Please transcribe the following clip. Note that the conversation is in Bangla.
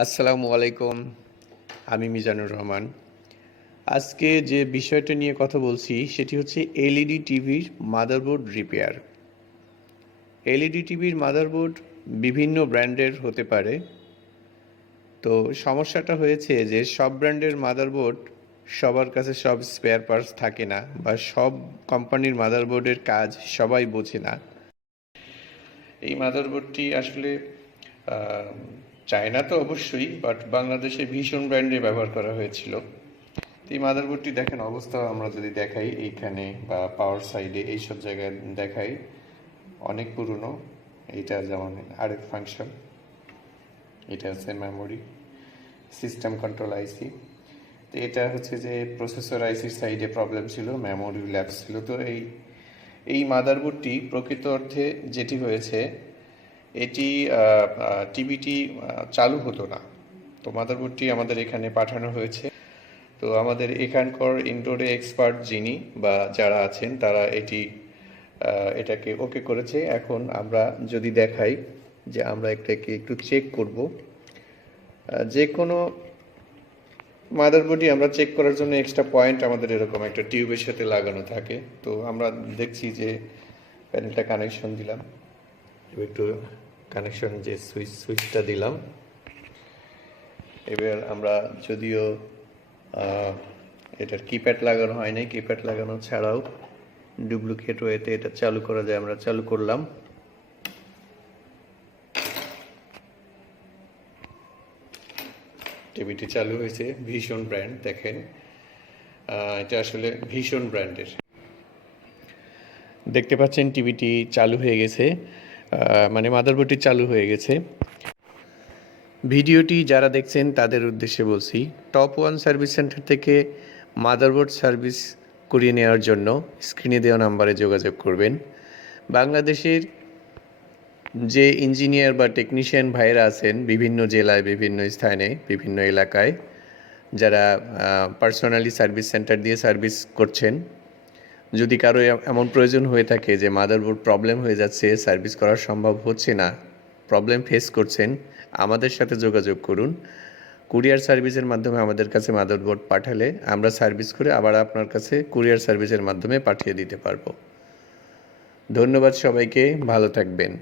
আসসালামু আলাইকুম। আমি মিজানুর রহমান। আজকে যে বিষয়টা নিয়ে কথা বলছি সেটি হচ্ছে এলইডি টিভির মাদারবোর্ড রিপেয়ার। এলইডি টিভির মাদারবোর্ড বিভিন্ন ব্র্যান্ডের হতে পারে। তো সমস্যাটা হয়েছে যে সব ব্র্যান্ডের মাদারবোর্ড সবার কাছে সব স্পেয়ার পার্টস থাকে না, বা সব কোম্পানির মাদারবোর্ডের কাজ সবাই বোঝে না। এই মাদারবোর্ডটি আসলে চায়না তো অবশ্যই, বাট বাংলাদেশে ভীষণ ব্র্যান্ডে ব্যবহার করা হয়েছিল। এই মাদারবোর্ডটি দেখেন অবস্থা আমরা যদি দেখাই এইখানে বা পাওয়ার সাইডে এইসব জায়গায় দেখাই, অনেক পুরনো। এইটা যেমন আরেক ফাংশন, এটা হচ্ছে মেমোরি সিস্টেম কন্ট্রোল আইসি। তো এটা হচ্ছে যে প্রসেসর আইসির সাইডে প্রবলেম ছিল, মেমোরি ল্যাপস ছিল। তো এই মাদারবোর্ডটি প্রকৃত অর্থে যেটি হয়েছে, এটি টিভিটি চালু হতো না। তো মাদারবোর্ডটি আমাদের এখানে পাঠানো হয়েছে। তো আমাদের এখানকার ইনডোরে এক্সপার্ট যিনি বা যারা আছেন তারা এটাকে ওকে করেছে। এখন আমরা যদি দেখাই যে আমরা এটাকে একটু চেক করব, যে কোনো মাদারবোর্ডই আমরা চেক করার জন্য এক্সট্রা পয়েন্ট আমাদের এরকম একটা টিউবের সাথে লাগানো থাকে। তো আমরা দেখছি যে প্যানেলটা কানেকশন দিলাম, একটু কানেকশন যে সুইচটা দিলাম। এবার আমরা যদিও এটার কিপ্যাড লাগানো হয় নাই, কিপ্যাড লাগানো ছাড়াও ডুপ্লিকেট ওয়েতে এটা চালু করা যায়। আমরা চালু করলাম, টিভিটি চালু হয়েছে। ভীষণ ব্র্যান্ড, দেখেন এটা আসলে ভীষণ ব্র্যান্ডের। দেখতে পাচ্ছেন টিভিটি চালু হয়ে গেছে, মানে মাদারবোর্ডটি চালু হয়ে গেছে। ভিডিওটি যারা দেখছেন তাদের উদ্দেশ্যে বলছি, টপ ওয়ান সার্ভিস সেন্টার থেকে মাদারবোর্ড সার্ভিস করিয়ে নেওয়ার জন্য স্ক্রিনে দেওয়া নাম্বারে যোগাযোগ করবেন। বাংলাদেশের যে ইঞ্জিনিয়ার বা টেকনিশিয়ান ভাইয়েরা আছেন বিভিন্ন জেলায়, বিভিন্ন স্থানে, বিভিন্ন এলাকায়, যারা পার্সোনালি সার্ভিস সেন্টার দিয়ে সার্ভিস করছেন, যদি কারো এমন প্রয়োজন হয়ে থাকে যে মাদারবোর্ড প্রবলেম হয়ে যাচ্ছে, সার্ভিস করা সম্ভব হচ্ছে না, প্রবলেম ফেস করছেন, আমাদের সাথে যোগাযোগ করুন। কুরিয়ার সার্ভিসের মাধ্যমে আমাদের কাছে মাদারবোর্ড পাঠালে আমরা সার্ভিস করে আবার আপনার কাছে কুরিয়ার সার্ভিসের মাধ্যমে পাঠিয়ে দিতে পারবো। ধন্যবাদ সবাইকে, ভালো থাকবেন।